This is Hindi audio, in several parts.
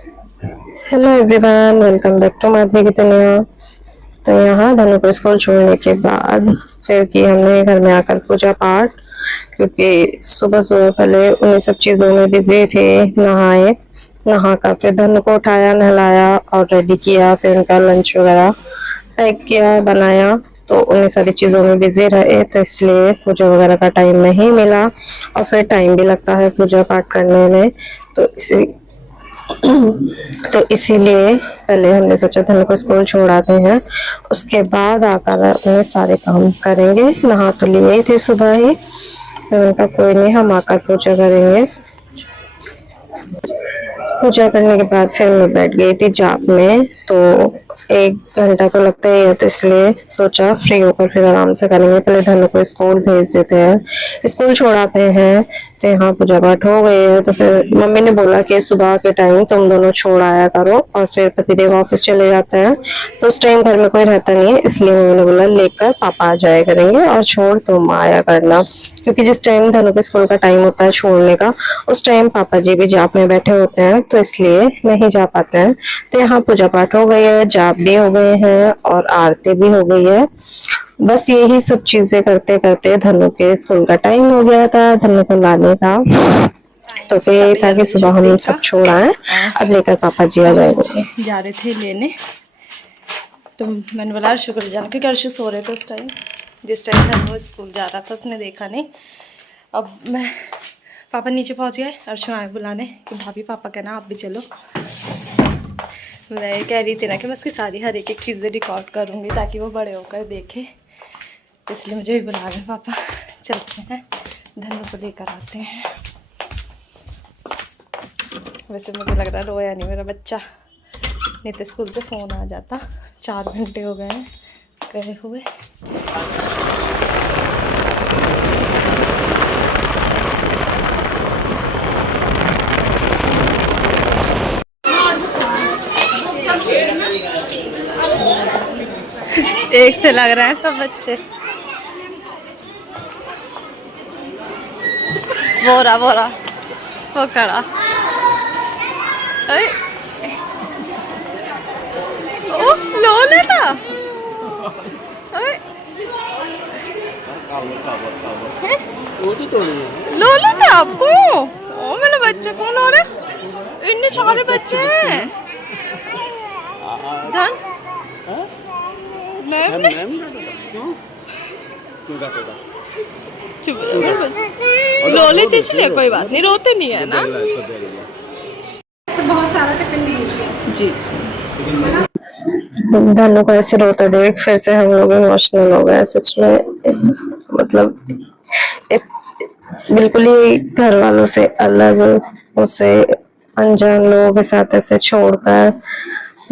Hello everyone, welcome back to Madhavi की दुनिया। तो यहाँ धनु को स्कूल छोड़ने के बाद फिर की हमने घर में आकर पूजा पाठ, क्योंकि सुबह सुबह पहले उन्हीं सब चीज़ों में बिजी थे। नहाए, नहाकर फिर धनु को उठाया, नहलाया और रेडी किया, फिर उनका लंच वगैरह पैक किया, बनाया। तो उन्हीं सारी चीज़ों में बिजी रहे, तो इसलिए पूजा वगैरह का टाइम नहीं मिला। और फिर टाइम भी लगता है पूजा पाठ करने में, तो इसी तो इसीलिए पहले हमने सोचा धनु को स्कूल छोड़ाते हैं, उसके बाद आकर अपने सारे काम करेंगे। नहा तो लिए ही थे सुबह ही, तो उनका कोई नहीं, हम आकर पूजा करेंगे। पूजा करने के बाद फिर मैं बैठ गई थी जाप में, तो 1 घंटा तो लगता ही है, तो इसलिए सोचा फ्री होकर फिर आराम से करेंगे। पहले धनु को स्कूल भेज देते हैं, स्कूल छोड़ाते हैं। तो यहाँ पूजा पाठ हो गई है, तो फिर मम्मी ने बोला कि सुबह के टाइम तुम दोनों छोड़ आया करो, और फिर पतिदेव ऑफिस चले जाते हैं, तो उस टाइम घर में कोई रहता नहीं है, इसलिए मम्मी ने बोला लेकर पापा आ जाया करेंगे और छोड़ तुम आया करना। क्योंकि जिस टाइम धनु के स्कूल का टाइम होता है छोड़ने का, उस टाइम पापा जी भी जाप में बैठे होते हैं, तो इसलिए नहीं जा पाते हैं। तो यहाँ पूजा पाठ हो गई है, जाप भी हो गए हैं और आरती भी हो गई है। बस यही सब चीजें करते करते धनु के स्कूल का टाइम हो गया था, धनु को लाने का। तो फिर यही था कि सुबह हम सब छोड़ आए, अब लेकर पापा जी आ जाएंगे। जा रहे थे लेने, तो मैंने बोला अर्शु को ले जाना, क्योंकि अर्शु सो रहे थे उस टाइम, जिस टाइम धनु स्कूल जा रहा था उसने देखा नहीं। अब मैं पापा नीचे पहुंच गए, अर्शु आए बुलाने कि भाभी पापा कहना आप भी चलो। मैं कह रही थी ना कि मैं उसकी सारी हर एक चीज़ें रिकॉर्ड करूँगी ताकि वो बड़े होकर देखे, तो इसलिए मुझे भी बुला रहे पापा। चलते हैं, धनु को लेकर आते हैं। वैसे मुझे लग रहा है रोया नहीं मेरा बच्चा, नहीं तो स्कूल से फ़ोन आ जाता। 4 घंटे हो गए हैं गए हुए। एक से लग रहा है सब बच्चे। बोरा बोरा पकड़ा, लो लेता लो लेता आपको। ओ मेरा बच्चा कौन लो रहा, इतने सारे बच्चे हैं। धन लो लेते, इसलिए कोई बात नहीं, रोते नहीं है ना। बहुत सारा टिफिन जी। धनु को ऐसे रोता देख फिर से हम लोग इमोशनल हो गए सच में। मतलब बिल्कुल ही घर वालों से अलग, उसे अनजान लोगों के साथ ऐसे छोड़कर,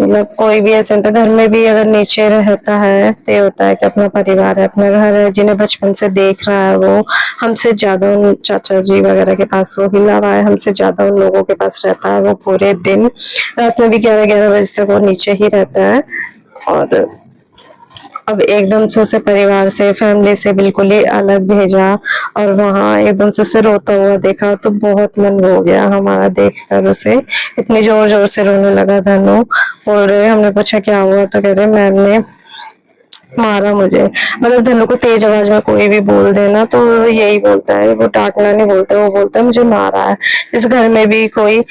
मतलब कोई भी ऐसे होता है घर में भी अगर नीचे रहता है तो ये होता है कि अपना परिवार है, अपना घर है, जिन्हें बचपन से देख रहा है, वो हमसे ज्यादा उन चाचा जी वगैरह के पास वो हिला हुआ है, हमसे ज्यादा उन लोगों के पास रहता है। वो पूरे दिन रात में भी 11-11 बजे तक वो नीचे ही रहता है, और अब एकदम से उसे परिवार से, फैमिली से बिल्कुल ही अलग भेजा और वहां एकदम से उसे रोता हुआ देखा, तो बहुत मन हो गया हमारा देखकर उसे। इतनी जोर जोर से रोने लगा धनु। बोल रहे, हमने पूछा क्या हुआ, तो कह रहे मैम ने मारा मुझे। मतलब धनु को तेज आवाज में कोई भी बोल देना तो यही बोलता है, वो डांटना नहीं बोलता, वो बोलता है मुझे मारा है। इस घर में भी कोई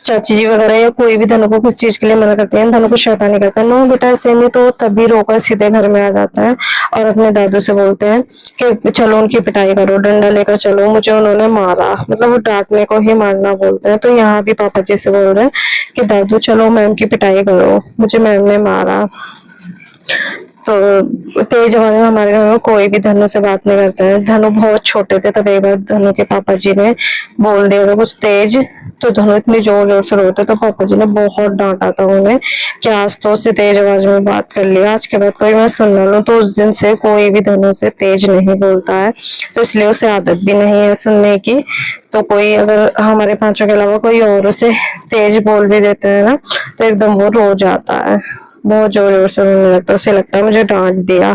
चाची जी वगैरह या कोई भी धनु को किस चीज के लिए मना करते हैं, धनु को शैतानी करता है, नो बेटा ऐसे नहीं, तो तभी रोकर सीधे घर में आ जाता है और अपने दादू से बोलते हैं कि चलो उनकी पिटाई करो, डंडा लेकर चलो, मुझे उन्होंने मारा। मतलब वो डांटने को ही मारना बोलते हैं। तो यहाँ भी पापा जी से बोल रहे हैं कि दादू चलो मैम की पिटाई करो, मुझे मैम ने मारा। तो तेज आवाज में हमारे घर में कोई भी धनु से बात नहीं करता है। धनु बहुत छोटे थे, तब एक बार धनु के पापा जी ने बोल दिया था कुछ तेज, तो धनु इतनी जोर जोर से रोते, तो पापा जी ने बहुत डांटा था उन्हें कि आज तो उससे तेज आवाज में बात कर लिया, आज के बाद कोई मैं सुन ना लूं। तो उस दिन से कोई भी धनु से तेज नहीं बोलता है, तो इसलिए उसे आदत भी नहीं है सुनने की। तो कोई अगर हमारे 5 के अलावा कोई और उसे तेज बोल भी देते हैं ना, तो एकदम वो रो जाता है। बहुत जोर जोर से रोने लगता है, उसे लगता है मुझे डांट दिया।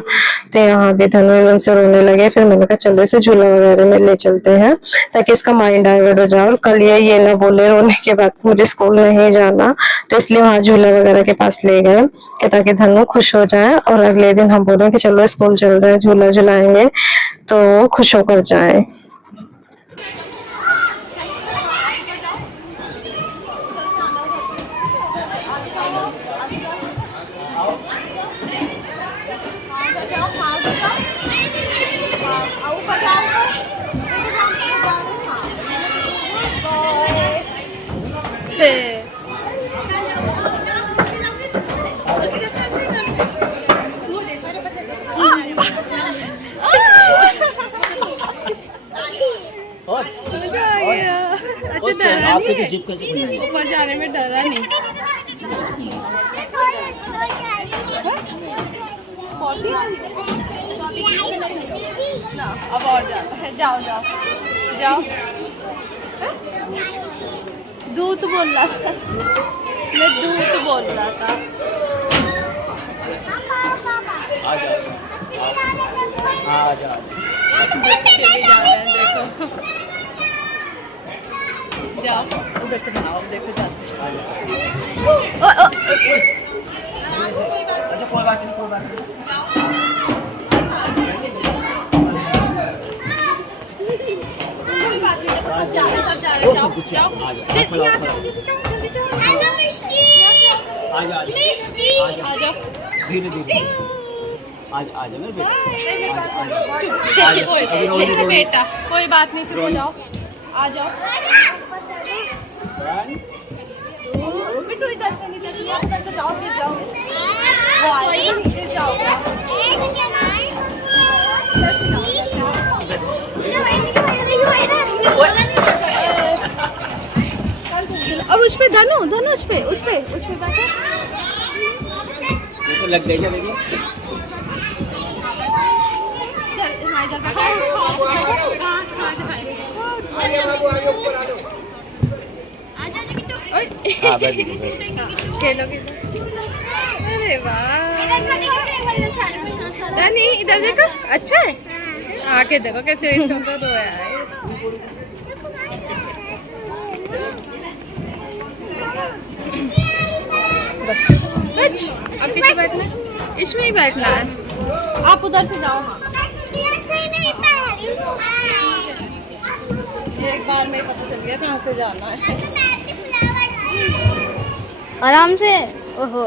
तो यहाँ भी धनु एकदम से रोने लगे। फिर मैंने कहा चलो इसे झूला वगैरह में ले चलते हैं ताकि इसका माइंड डाइवर्ट हो जाए और कल ये ना बोले रोने के बाद मुझे स्कूल नहीं जाना। तो इसलिए वहाँ झूला वगैरह के पास ले गए कि ताकि धनु खुश हो जाए और अगले दिन हम बोले कि चलो स्कूल चल रहे हैं, झूला झुलाएंगे तो खुश होकर जाए। आपके तो जिप कैसे खुली? ऊपर जाने में डरा नहीं। अब और जाओ जाओ जाओ। दूत बोल रहा था, मैं दूत बोल रहा था। आ जाओ आ जाओ। बच्चे भी जा रहे हैं, देखो जाओ उधर से बनाओ। अब देखो जाते अच्छा कोई बात नहीं, कोई बात नहीं। सब जा रहे हैं, जाओ यहाँ से जल्दी जाओ, जल्दी जाओ। आ जाओ आ जाओ धीरे धीरे आ जा मेरे देखो बेटा, कोई बात नहीं, चुप हो जाओ, आ जाओ। बिट्टू इधर से नहीं, इधर से जाओ, फिर जाओ। वो आएगा, फिर जाओ। अब उस पे धनु उस पे बैठो। तो लग जाएगा देखिए। खेलो अरे वाह, नहीं इधर देखो, अच्छा है। आके देखो कैसे इसके ऊपर रोया है। बस अब किसमें बैठना है? इसमें ही बैठना है। आप उधर से जाओ। हाँ एक बार में पता चल गया कहाँ से जाना है। आराम से। ओहो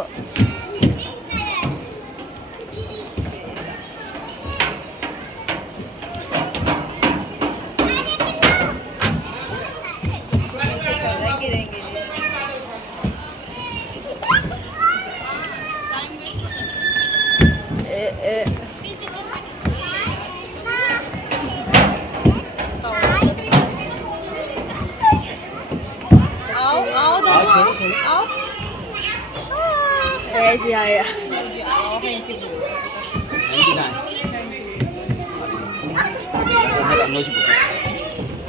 ऐसे आया।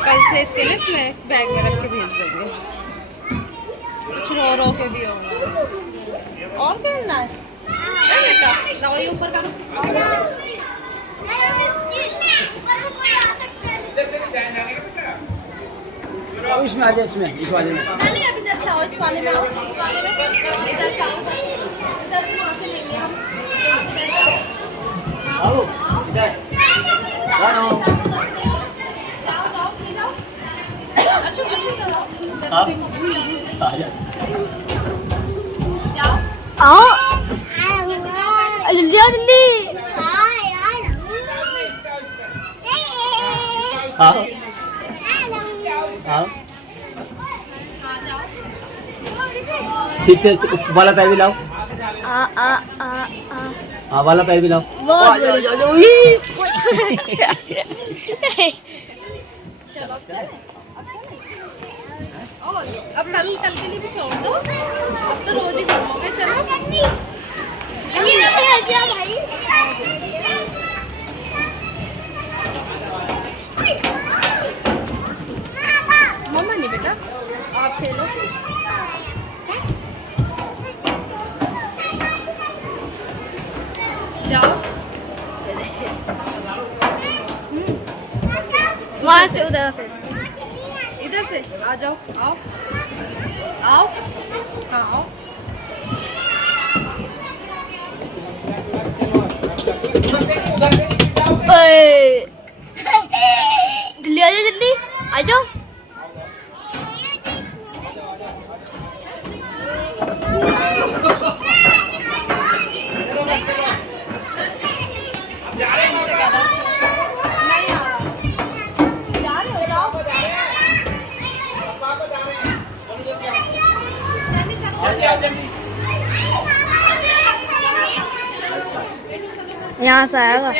कल से इसके लिए इसमें बैग में रख के भेज देंगे। कुछ रो के भी होगा। और खेलना है बेटा, जाओ ये ऊपर करो। इसमें आ जाए, इसमें इस वाले में। नहीं अभी इधर से आओ, इस वाले में आओ, इस वाले में इधर से आओ, इधर से वहाँ से लेंगे हम। आओ इधर जाओ फिर जाओ। अच्छा इधर आओ, आ जा। जाओ आओ जल्दी आओ जल्दी। आओ आओ ठीक से वाला पैर भी लाओ। आ आ आ आ हाँ वाला पैर भी लाओ। और अब कल के लिए भी छोड़ दो, अब तो रोज ही घूमोगे। चलो मम्मा नहीं बेटा, आप खेलो। इधर से इधर से आ जाओ, आओ आओ, हाँ आओ। जल्दी आ जाओ, जल्दी आ जाओ। यहाँ से आएगा।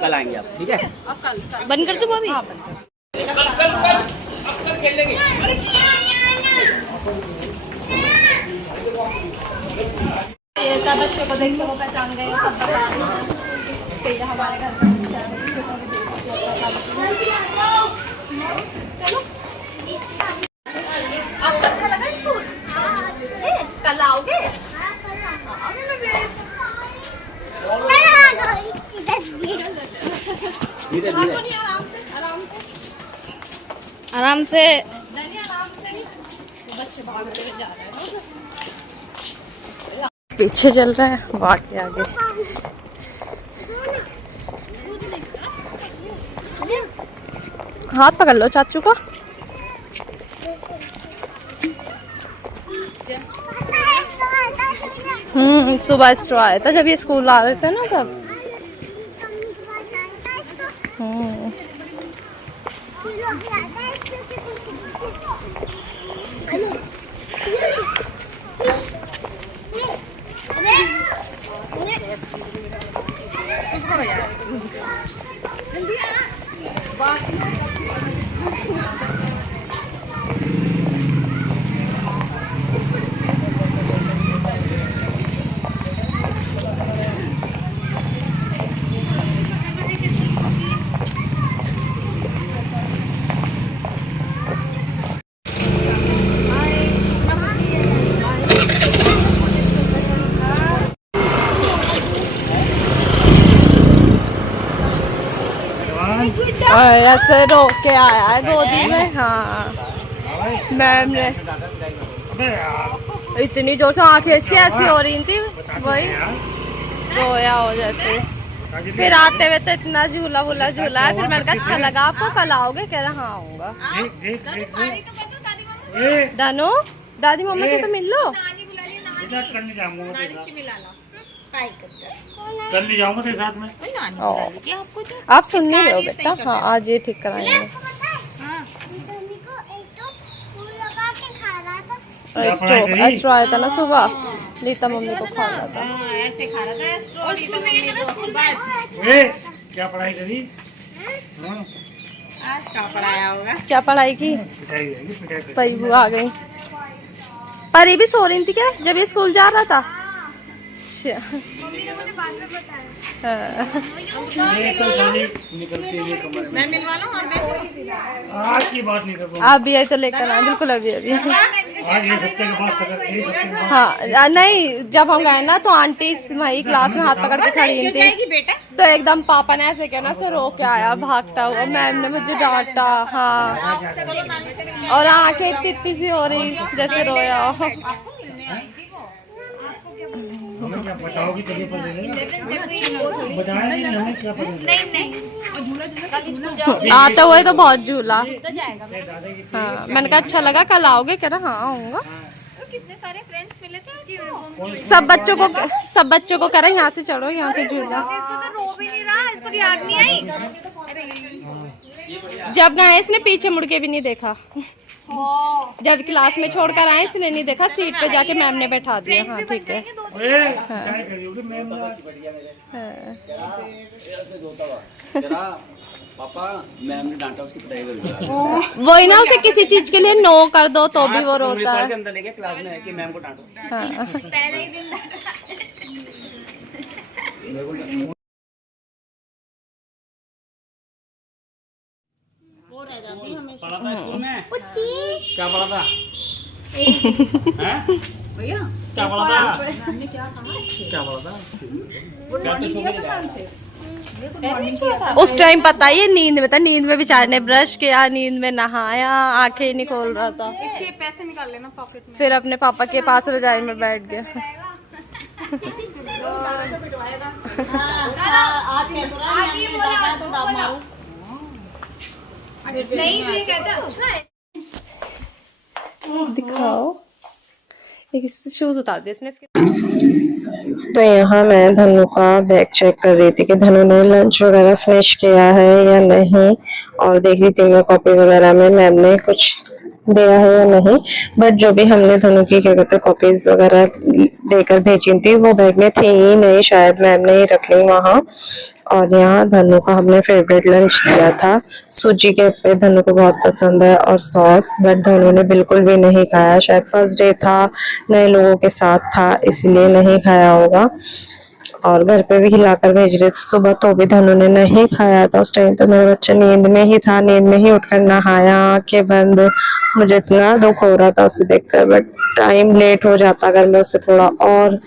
कल आएंगे आप, ठीक है? बंद कर दो भाभी। ये सब बच्चों को देख के वो पहचान गए, सब बता रहे हैं। फिर हमारे घर पे चलो। आपको अच्छा लगा स्कूल? कल आओगे? धीरे धीरे आराम से। बच्चे बाहर जा रहे हैं, पीछे चल रहा है, वाह के आगे। हाथ पकड़ लो चाचू को। सुबह स्ट्रॉ आया था जब ये स्कूल आ रहे थे ना तब। और ऐसे रोक के आया है गोदी में। हाँ मैम ने इतनी जोर से आंखें इसकी ऐसी हो रही थी, वही रोया हो जैसे। फिर आते हुए तो इतना झूला वूला झूला है। फिर मैंने कहा अच्छा लगा आपको, कल आओगे? कह रहा हाँ आऊंगा। दानू दादी मम्मा से तो मिल लो। जल्दी जाऊंगा तेरे साथ में। आप सुन नहीं रहे हो बेटा? हाँ आज ये ठीक कराएंगे। एस्ट्रो आया था ना सुबह, लीता मम्मी को खा रहा था। ऐसे खा रहा था एस्ट्रो, लीता मम्मी को। क्या पढ़ाई करी? आज क्या पढ़ाया होगा? क्या पढ़ाई की? परी आ गई। परी भी सो रही थी क्या जब ये स्कूल जा रहा था? मैं मिलवा लूं और मैं आज की बात नहीं कर। आप भी ऐसे लेकर आए? बिल्कुल अभी अभी। आज एक हफ्ते के बाद सकर, हाँ नहीं, जब हम गए ना तो आंटी वही क्लास में हाथ पकड़ के खड़ी थी, तो एकदम पापा ने ऐसे किया ना, सो रो के आया भागता हुआ। मैम ने मुझे डांटा। हाँ और आंखें इतनी इतनी सी हो रही जैसे रोया हो। हमें क्या बताओगी? तभी पता बताया नहीं हमें क्या पता। आते हुए तो बहुत झूला। हाँ मैंने कहा अच्छा लगा, कल आओगे? कह रहा हाँ आऊंगा। कितने सारे फ्रेंड्स मिले थे। सब बच्चों को कह रहे यहाँ से चढ़ो, यहाँ से झूला। रो भी नहीं रहा, इसको याद नहीं आई। जब गए इसने पीछे मुड़ के भी नहीं देखा। जब क्लास में छोड़कर आए इसने नहीं देखा, सीट पे जाके मैम ने बैठा दिया। हाँ ठीक है। पापा मैम ने डांटा, उसकी पिटाई करूंगा। वही ना, उसे किसी चीज के लिए नो कर दो तो भी वो रोता है। अंदर लेके क्लास में है कि मैम को डांटो। हाँ। पहले ही दिन पढ़ा था स्कूल में? क्या पढ़ा था? हैं? क्या पढ़ा था? क्या पढ़ा था? क्या तो छू नहीं रहा। उस टाइम पता ही है नींद में था, नींद में बेचारे ने ब्रश किया, नींद में नहाया, आंखें ही नहीं खोल रहा था। इसके पैसे निकाल लेना पॉकेट में। फिर अपने पापा के पास रजाई में बैठ गया। दिखाओ, एक शूज उतार दे इसने। तो यहाँ मैं धनु का बैग चेक कर रही थी कि धनु ने लंच वगैरह फिनिश किया है या नहीं, और देख रही थी मैं कॉपी वगैरह में मैम ने कुछ दिया है या नहीं। बट जो भी हमने धनु की क्या कहते कॉपीज वगैरह देकर भेजी थी वो बैग में थी ही नहीं, शायद मैम ने ही रख ली वहाँ। और यहाँ धनु का हमने फेवरेट लंच दिया था, सूजी के पे धनु को बहुत पसंद है, और सॉस, बट धनु ने बिल्कुल भी नहीं खाया। शायद फर्स्ट डे था, नए लोगों के साथ था, इसलिए नहीं खाया होगा। और घर पे भी खिलाकर भेज रहे थे सुबह, तो भी धनु ने नहीं खाया था। उस टाइम तो मेरा बच्चा नींद में ही था, नींद में ही उठकर नहाया, आंखें बंद। मुझे इतना दुख हो रहा था उसे देखकर, बट टाइम लेट हो जाता अगर मैं उसे थोड़ा और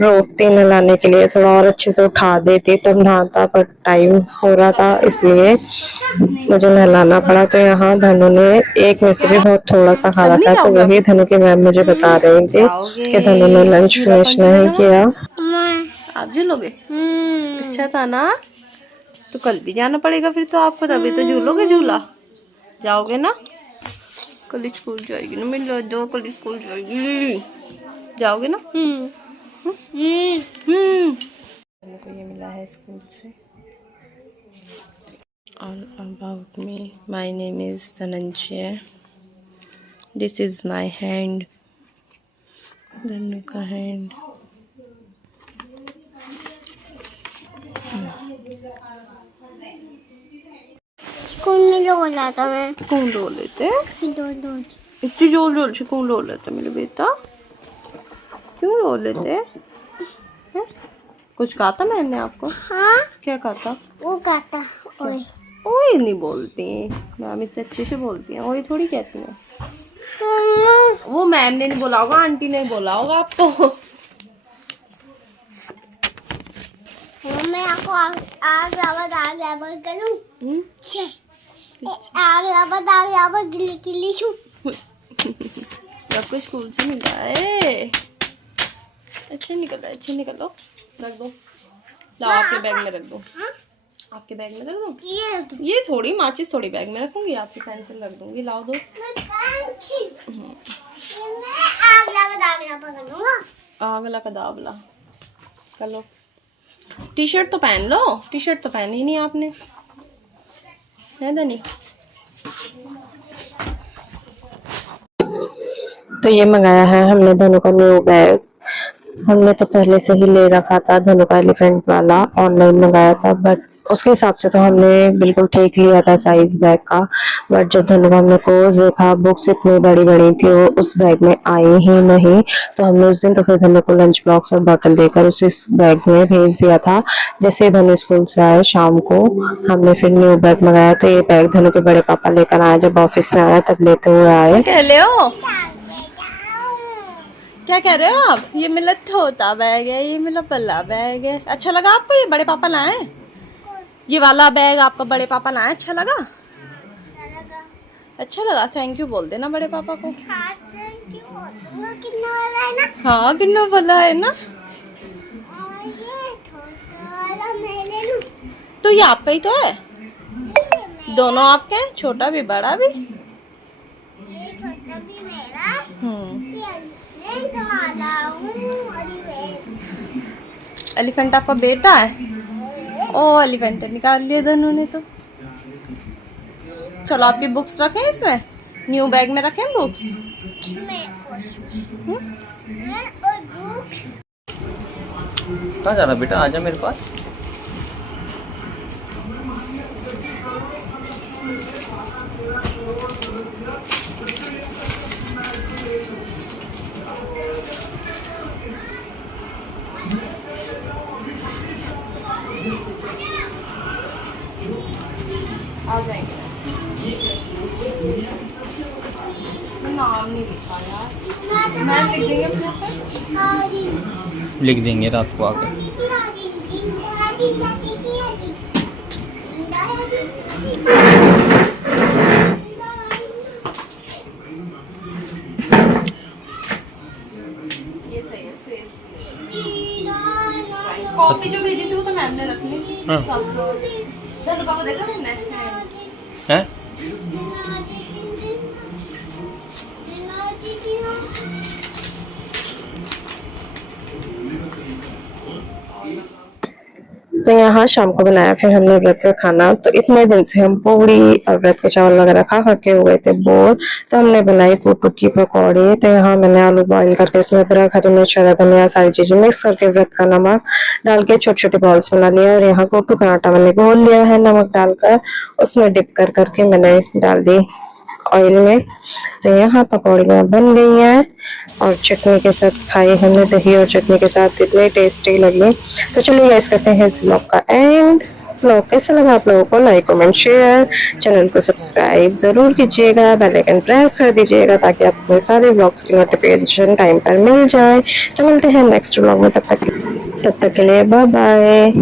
रोकती नहलाने के लिए, थोड़ा और अच्छे से उठा देती तब नहाता, पर टाइम हो रहा था इसलिए मुझे नहलाना पड़ा। तो यहाँ धनु ने एक में से भी बहुत थोड़ा सा खाया था, तो वही धनु की मैम मुझे बता रही थी कि धनु ने लंच फिनिश नहीं किया। आप झूलोगे? अच्छा था ना? तो कल भी जाना पड़ेगा फिर तो आपको, तभी तो झूलोगे झूला। जाओगे ना? कल स्कूल जाएगी ना, मिल दो, कल स्कूल जाएगी, जाओगे ना? को ये मिला है स्कूल से। All about me. My name is Dhananjay. This is my hand. धनु का hand. स्कूल में रो जाता मैं। कौन रो लेते? दो इतनी जोर जोर से कौन रो लेते मेरे बेटा? क्यों रो लेते हैं? कुछ कहा था मैंने आपको? हाँ, क्या कहा था? वो कहता ओए। ओए नहीं बोलती, मैम इतने अच्छे से बोलती हैं, ओए थोड़ी कहती हैं। वो मैम ने नहीं बोला होगा, आंटी ने बोला होगा आपको। मैं आपको आग करूं। छे आग गिल्ली छू। आपको स्कूल से मिला है? अच्छे निकलो, रख दो, लाओ आपके बैग में रख दो। आपके बैग में रख दो। ये थोड़ी माचिस थोड़ी बैग में रखूंगी, आपकी पेंसिल रख दूंगी, लाओ दो। आगला का दावला कर लो। टी शर्ट तो पहन लो, टी शर्ट तो पहनी ही नहीं आपने, है धनी? तो ये मंगाया है हमने धनु का न्यू बैग। हमने तो पहले से ही ले रखा था धनु का एलिफेंट वाला, ऑनलाइन मंगाया था, बट उसके हिसाब से तो हमने बिल्कुल ठीक लिया था साइज बैग का। बट जब धनु का हमने कोर्स देखा, बुक्स इतनी बड़ी बड़ी थी, वो उस बैग में आई ही नहीं। तो हमने उस दिन तो फिर धनु को लंच बॉक्स और बॉटल देकर उसे इस बैग में भेज दिया था। जैसे धनु स्कूल से आए शाम को, हमने फिर न्यू बैग मंगाया। तो ये बैग धनु के बड़े पापा लेकर आए, जब ऑफिस से आया तब लेते हुए आए। कह ले हो? क्या कह रहे हो आप? ये मेरा छोटा बैग है, ये मेरा बड़ा बैग है। अच्छा लगा आपको ये बड़े पापा लाए? ये वाला बैग आपका बड़े पापा लाए, अच्छा लगा? अच्छा लगा, थैंक यू बोल देना बड़े पापा को। हाँ कितना बड़ा है ना। तो ये आपका ही तो है, दोनों आपके हैं, छोटा भी बड़ा भी। एलिफेंट आपका बेटा है? ओ एलिफेंट निकाल लिए धनु ने तो। चलो आपकी बुक्स रखें इसमें, न्यू बैग में रखें बुक्स। कहाँ जा रहा बेटा? आजा मेरे पास। आ जाएंगे। मैम लिख देंगे अपने यहाँ पर। लिख देंगे रात को आकर। ये सही है, इसको कॉपी जो भेजी थी वो तो मैम ने रख ली। हाँ। सब लोग धनु का वो देखा तुमने? हैं? तो यहाँ शाम को बनाया फिर हमने व्रत का खाना। तो इतने दिन से हम पूड़ी और व्रत के चावल वगैरह खा खा के हो गए थे बोर, तो हमने बनाई कुटू की पकौड़ी। तो यहाँ मैंने आलू बॉईल करके उसमें अदरक, हरी मिर्च, हरा धनिया सारी चीजें मिक्स करके व्रत का नमक डाल के छोटे छोटे बॉल्स बना लिया। और यहाँ कुटू का आटा मैंने घोल लिया है नमक डालकर, उसमें डिप कर करके मैंने डाल दी ऑयल में। तो यहाँ पकौड़ियाँ बन गई हैं और चटनी के साथ खाई हमने, दही और चटनी के साथ, इतनी टेस्टी लगी। तो चलिए गाइस करते हैं इस व्लॉग का एंड। व्लॉग कैसा लगा आप लोगों को? लाइक कमेंट शेयर, चैनल को सब्सक्राइब जरूर कीजिएगा, बेल आइकन प्रेस कर दीजिएगा ताकि आपको सारे व्लॉग्स की नोटिफिकेशन टाइम पर मिल जाए। तो मिलते हैं नेक्स्ट व्लॉग में, तब तक के लिए बाय बाय।